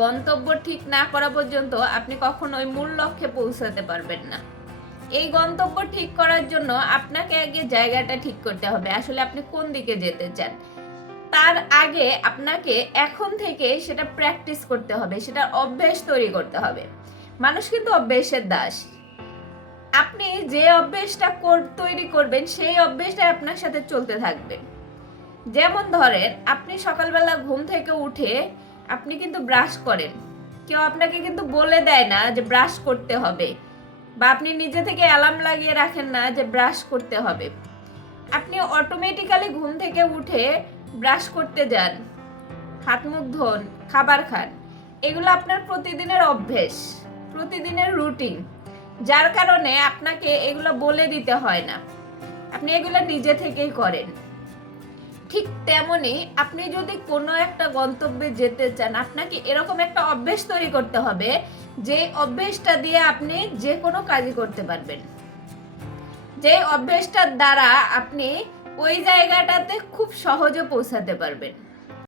গন্তব্য ঠিক না করা পর্যন্ত আপনি কখনো ওই মূল লক্ষ্যে পৌঁছাতে পারবেন না। এই গন্তব্য ঠিক করার জন্য আপনাকে আগে জায়গাটা ঠিক করতে হবে, আসলে আপনি কোন দিকে যেতে চান। তার আগে আপনাকে এখন থেকে সেটা প্র্যাকটিস করতে হবে, সেটা অভ্যেস তৈরি করতে হবে। মানুষ কিন্তু অভ্যেসের দাস। আপনি যে অভ্যেসটা তৈরি করবেন সেই অভ্যেসটাই আপনার সাথে চলতে থাকবে। যেমন ধরেন, আপনি সকালবেলা ঘুম থেকে উঠে আপনি কিন্তু ব্রাশ করেন, কেউ আপনাকে কিন্তু বলে দেয় না যে ব্রাশ করতে হবে, বা আপনি নিজে থেকে অ্যালার্ম লাগিয়ে রাখেন না যে ব্রাশ করতে হবে। আপনি অটোমেটিক্যালি ঘুম থেকে উঠে ব্রাশ করতে যান, হাত মুখ ধোন, খাবার খান। এগুলো আপনার প্রতিদিনের অভ্যেস, প্রতিদিনের রুটিন, যার কারণে আপনাকে এগুলো বলে দিতে হয় না, আপনি এগুলো নিজে থেকেই করেন। ঠিক তেমনি আপনি যদি কোনো একটা গন্তব্যে যেতে চান, আপনাকে এরকম একটা অভ্যেস তৈরি করতে হবে যে অভ্যেসটা দিয়ে আপনি যে কোনো কাজই করতে পারবেন, যে অভ্যেসটার দ্বারা আপনি ওই জায়গাটাতে খুব সহজে পৌঁছাতে পারবেন।